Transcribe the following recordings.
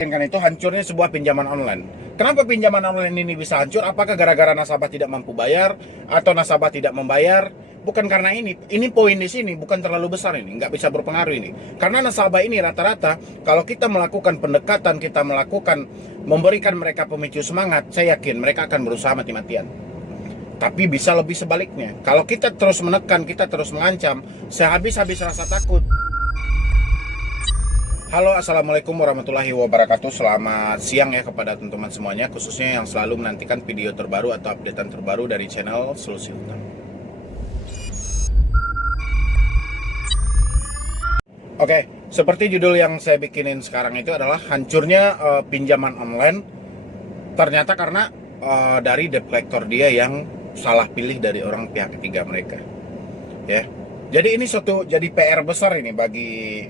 Kan itu hancurnya sebuah pinjaman online. Kenapa pinjaman online ini bisa hancur? Apakah gara-gara nasabah tidak mampu bayar atau nasabah tidak membayar? Bukan karena ini. Ini poin di sini bukan terlalu besar ini, nggak bisa berpengaruh ini. Karena nasabah ini rata-rata kalau kita melakukan pendekatan, kita melakukan memberikan mereka pemicu semangat, saya yakin mereka akan berusaha mati-matian. Tapi bisa lebih sebaliknya. Kalau kita terus menekan, kita terus mengancam, sehabis-habis rasa takut. Halo, assalamualaikum warahmatullahi wabarakatuh. Selamat siang ya kepada teman-teman semuanya, khususnya yang selalu menantikan video terbaru atau updatean terbaru dari channel Solusi Utang. Oke, seperti judul yang saya bikinin sekarang itu adalah hancurnya pinjaman online. Ternyata karena dari debt collector dia yang salah pilih dari orang pihak ketiga mereka. Ya, jadi ini jadi PR besar ini bagi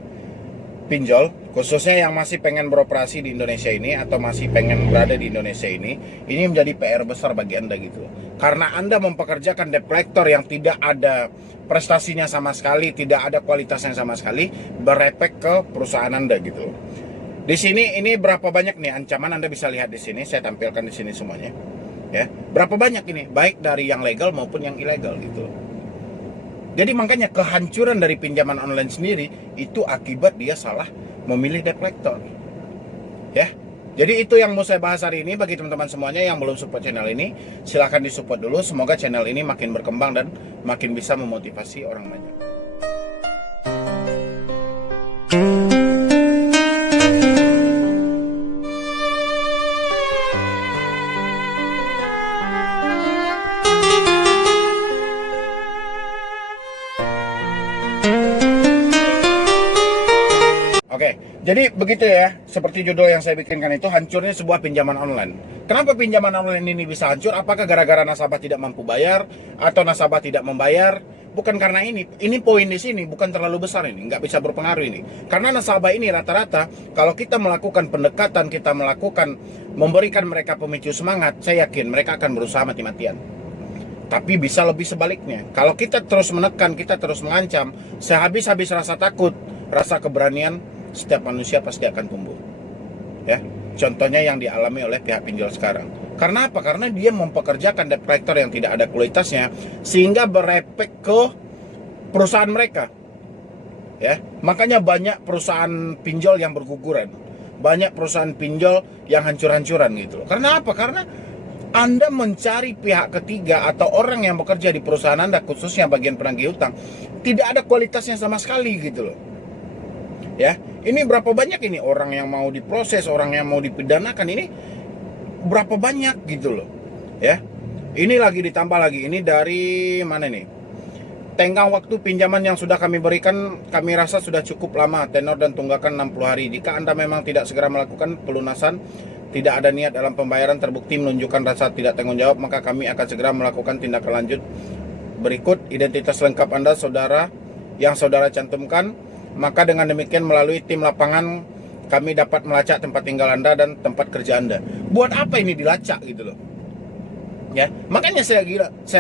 pinjol, khususnya yang masih pengen beroperasi di Indonesia ini atau masih pengen berada di Indonesia ini menjadi PR besar bagi Anda gitu. Karena Anda mempekerjakan debt collector yang tidak ada prestasinya sama sekali, tidak ada kualitasnya sama sekali, berefek ke perusahaan Anda gitu. Di sini ini berapa banyak nih ancaman Anda bisa lihat di sini, saya tampilkan di sini semuanya. Ya, berapa banyak ini, baik dari yang legal maupun yang ilegal gitu. Jadi makanya kehancuran dari pinjaman online sendiri itu akibat dia salah memilih debt collector. Ya. Jadi itu yang mau saya bahas hari ini. Bagi teman-teman semuanya yang belum support channel ini, silahkan disupport dulu. Semoga channel ini makin berkembang dan makin bisa memotivasi orang banyak. Oke, jadi begitu ya, seperti judul yang saya bikinkan itu, hancurnya sebuah pinjaman online. Kenapa pinjaman online ini bisa hancur? Apakah gara-gara nasabah tidak mampu bayar atau nasabah tidak membayar? Bukan karena ini. Ini poin di sini bukan terlalu besar ini, nggak bisa berpengaruh ini. Karena nasabah ini rata-rata kalau kita melakukan pendekatan, kita melakukan memberikan mereka pemicu semangat, saya yakin mereka akan berusaha mati-matian. Tapi bisa lebih sebaliknya. Kalau kita terus menekan, kita terus mengancam, sehabis-habis rasa takut, rasa keberanian, setiap manusia pasti akan tumbuh. Ya, contohnya yang dialami oleh pihak pinjol sekarang. Karena apa? Karena dia mempekerjakan debt collector yang tidak ada kualitasnya, sehingga berefek ke perusahaan mereka. Ya, makanya banyak perusahaan pinjol yang berguguran, banyak perusahaan pinjol yang hancur-hancuran gitu. Karena apa? Karena Anda mencari pihak ketiga atau orang yang bekerja di perusahaan Anda, khususnya bagian penagih utang, tidak ada kualitasnya sama sekali gitu loh. Ya, ini berapa banyak ini orang yang mau diproses, orang yang mau dipidanakan, ini berapa banyak gitu loh. Ya, ini lagi ditambah lagi, ini dari mana nih? Tenggang waktu pinjaman yang sudah kami berikan, kami rasa sudah cukup lama, tenor dan tunggakan 60 hari. Jika Anda memang tidak segera melakukan pelunasan, tidak ada niat dalam pembayaran, terbukti menunjukkan rasa tidak tanggung jawab, maka kami akan segera melakukan tindakan lanjut berikut. Identitas lengkap Anda, saudara, yang saudara cantumkan. Maka dengan demikian melalui tim lapangan kami dapat melacak tempat tinggal Anda dan tempat kerja Anda. Buat apa ini dilacak gitu loh. Ya, makanya saya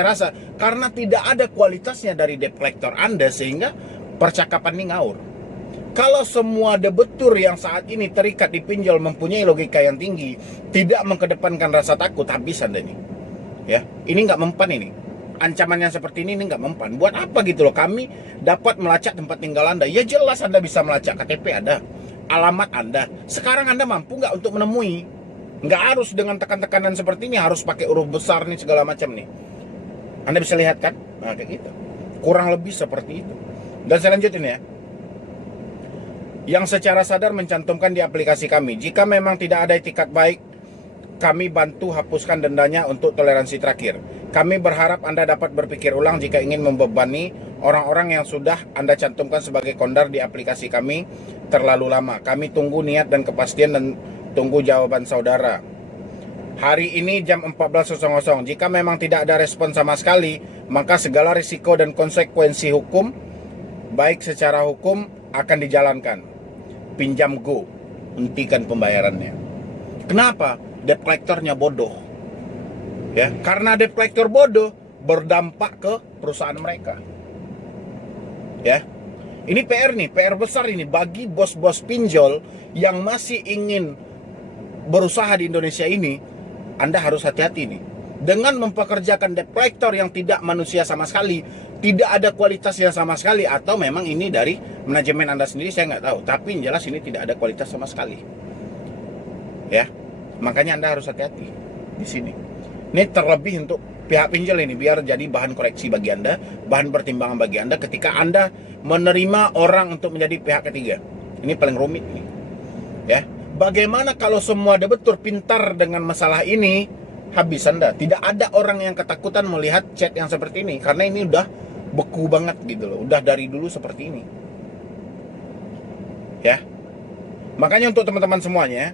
rasa karena tidak ada kualitasnya dari debt collector Anda sehingga percakapan ini ngawur. Kalau semua debetur yang saat ini terikat di pinjol mempunyai logika yang tinggi, tidak mengedepankan rasa takut, habis Anda nih. Ya, ini nggak mempan ini. Ancaman yang seperti ini nggak mempan. Buat apa gitu loh? Kami dapat melacak tempat tinggal Anda. Ya jelas Anda bisa melacak KTP ada, alamat Anda. Sekarang Anda mampu nggak untuk menemui? Nggak harus dengan tekan-tekanan seperti ini, harus pakai huruf besar nih segala macam nih. Anda bisa lihat kan? Nah, kayak gitu. Kurang lebih seperti itu. Dan selanjutnya ya, yang secara sadar mencantumkan di aplikasi kami. Jika memang tidak ada etikat baik, kami bantu hapuskan dendanya untuk toleransi terakhir. Kami berharap Anda dapat berpikir ulang jika ingin membebani orang-orang yang sudah Anda cantumkan sebagai kondar di aplikasi kami terlalu lama. Kami tunggu niat dan kepastian dan tunggu jawaban saudara. Hari ini jam 14.00. Jika memang tidak ada respon sama sekali, maka segala risiko dan konsekuensi hukum, baik secara hukum, akan dijalankan. Pinjam go, hentikan pembayarannya. Kenapa? Debt collectornya bodoh. Ya, karena debt collector bodoh berdampak ke perusahaan mereka. Ya. Ini PR nih, PR besar ini bagi bos-bos pinjol yang masih ingin berusaha di Indonesia ini, Anda harus hati-hati nih. Dengan mempekerjakan debt collector yang tidak manusia sama sekali, tidak ada kualitasnya sama sekali, atau memang ini dari manajemen Anda sendiri, saya nggak tahu. Tapi yang jelas ini tidak ada kualitas sama sekali. Ya, makanya Anda harus hati-hati di sini. Ini terlebih untuk pihak pinjol ini, biar jadi bahan koreksi bagi Anda, bahan pertimbangan bagi Anda ketika Anda menerima orang untuk menjadi pihak ketiga. Ini paling rumit nih. Ya, bagaimana kalau semua debitur pintar dengan masalah ini? Habis Anda. Tidak ada orang yang ketakutan melihat chat yang seperti ini, karena ini udah beku banget gitu loh. Udah dari dulu seperti ini. Ya. Makanya untuk teman-teman semuanya,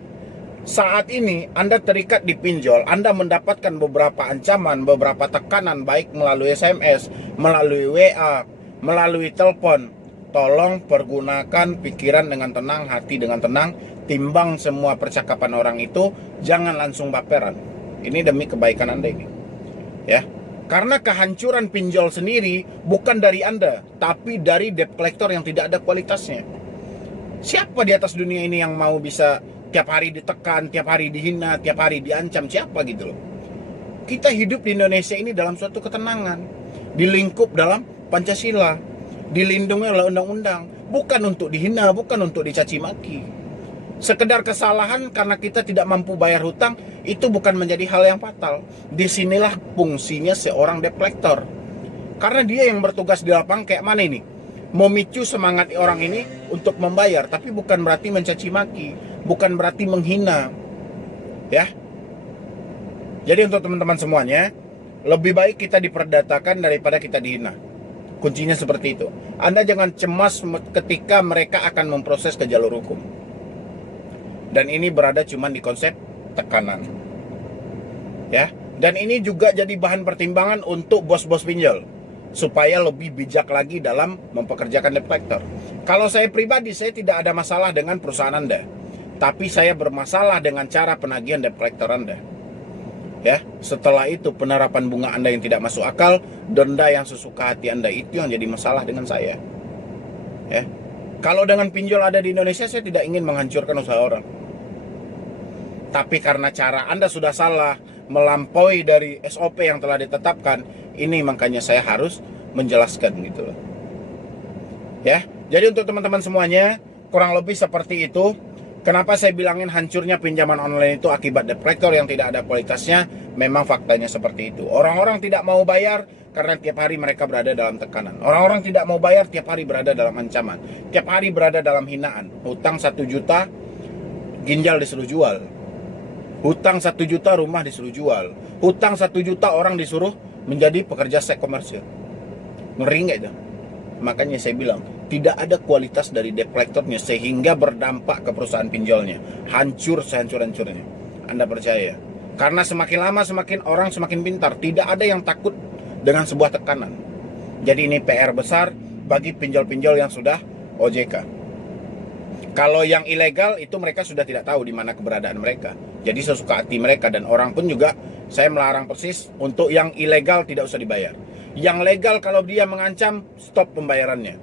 saat ini Anda terikat di pinjol, Anda mendapatkan beberapa ancaman, beberapa tekanan, baik melalui SMS, melalui WA, melalui telepon. Tolong pergunakan pikiran dengan tenang, hati dengan tenang, timbang semua percakapan orang itu, jangan langsung baperan. Ini demi kebaikan Anda ini. Ya. Karena kehancuran pinjol sendiri bukan dari Anda, tapi dari debt collector yang tidak ada kualitasnya. Siapa di atas dunia ini yang mau bisa tiap hari ditekan, tiap hari dihina, tiap hari diancam? Siapa gitu loh. Kita hidup di Indonesia ini dalam suatu ketenangan, dilingkup dalam Pancasila, dilindungi oleh undang-undang, bukan untuk dihina, bukan untuk dicaci maki. Sekedar kesalahan karena kita tidak mampu bayar hutang, itu bukan menjadi hal yang fatal. Disinilah fungsinya seorang debt collector. Karena dia yang bertugas di lapangan kayak mana ini? Memicu semangat orang ini untuk membayar, tapi bukan berarti mencaci maki, bukan berarti menghina. Ya. Jadi untuk teman-teman semuanya, lebih baik kita diperdatakan daripada kita dihina. Kuncinya seperti itu. Anda jangan cemas ketika mereka akan memproses ke jalur hukum. Dan ini berada cuma di konsep tekanan. Ya. Dan ini juga jadi bahan pertimbangan untuk bos-bos pinjol, supaya lebih bijak lagi dalam mempekerjakan debt collector. Kalau saya pribadi, saya tidak ada masalah dengan perusahaan Anda, tapi saya bermasalah dengan cara penagihan debt collector Anda. Ya, setelah itu penerapan bunga Anda yang tidak masuk akal, denda yang sesuka hati Anda, itu yang jadi masalah dengan saya. Ya. Kalau dengan pinjol ada di Indonesia, saya tidak ingin menghancurkan usaha orang. Tapi karena cara Anda sudah salah, melampaui dari SOP yang telah ditetapkan, ini makanya saya harus menjelaskan gitu loh. Ya, jadi untuk teman-teman semuanya, kurang lebih seperti itu. Kenapa saya bilangin hancurnya pinjaman online itu akibat debt collector yang tidak ada kualitasnya? Memang faktanya seperti itu. Orang-orang tidak mau bayar karena tiap hari mereka berada dalam tekanan. Orang-orang tidak mau bayar tiap hari berada dalam ancaman, tiap hari berada dalam hinaan. Hutang 1 juta, ginjal disuruh jual. Hutang 1 juta, rumah disuruh jual. Hutang 1 juta, orang disuruh menjadi pekerja seks komersil. Ngeri nggak itu? Makanya saya bilang, tidak ada kualitas dari debt collectornya sehingga berdampak ke perusahaan pinjolnya. Hancur sehancur-hancurnya. Anda percaya? Karena semakin lama semakin orang semakin pintar. Tidak ada yang takut dengan sebuah tekanan. Jadi ini PR besar bagi pinjol-pinjol yang sudah OJK. Kalau yang ilegal itu mereka sudah tidak tahu di mana keberadaan mereka. Jadi sesuka hati mereka, dan orang pun juga saya melarang persis untuk yang ilegal tidak usah dibayar. Yang legal kalau dia mengancam, stop pembayarannya.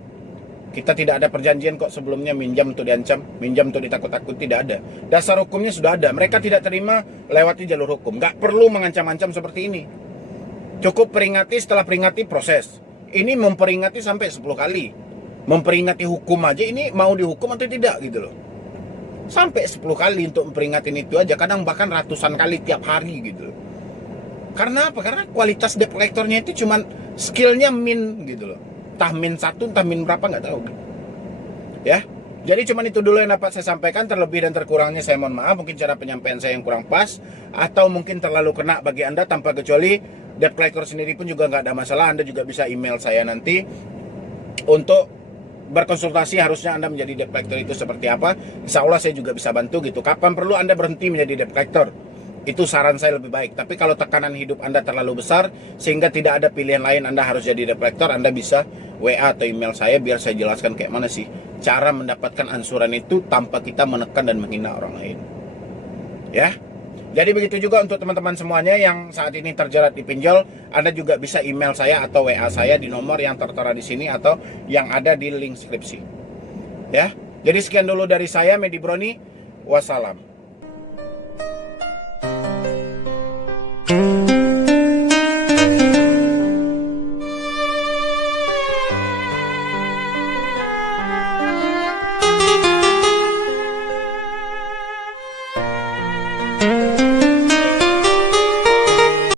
Kita tidak ada perjanjian kok sebelumnya minjam untuk diancam, minjam untuk ditakut-takut, tidak ada. Dasar hukumnya sudah ada. Mereka tidak terima lewati jalur hukum. Nggak perlu mengancam-ancam seperti ini. Cukup peringati, setelah peringati proses. Ini memperingati sampai 10 kali. Memperingati hukum aja, ini mau dihukum atau tidak gitu loh. Sampai 10 kali untuk memperingatin itu aja, kadang bahkan ratusan kali tiap hari gitu loh. Karena apa? Karena kualitas debt collectornya itu cuman skillnya min gitu loh. Entah min 1, entah min berapa nggak tahu. Ya, jadi cuman itu dulu yang dapat saya sampaikan. Terlebih dan terkurangnya saya mohon maaf. Mungkin cara penyampaian saya yang kurang pas, atau mungkin terlalu kena bagi Anda. Tanpa kecuali debt collector sendiri pun juga nggak ada masalah. Anda juga bisa email saya nanti untuk berkonsultasi harusnya Anda menjadi debt collector itu seperti apa. Insya Allah saya juga bisa bantu gitu. Kapan perlu Anda berhenti menjadi debt collector, itu saran saya lebih baik. Tapi kalau tekanan hidup Anda terlalu besar sehingga tidak ada pilihan lain, Anda harus jadi debt collector, Anda bisa WA atau email saya biar saya jelaskan kayak mana sih cara mendapatkan ansuran itu tanpa kita menekan dan menghina orang lain. Ya. Jadi begitu juga untuk teman-teman semuanya yang saat ini terjerat di pinjol, Anda juga bisa email saya atau WA saya di nomor yang tertera di sini atau yang ada di link skripsi. Ya. Jadi sekian dulu dari saya, Medi Broni. Wassalam.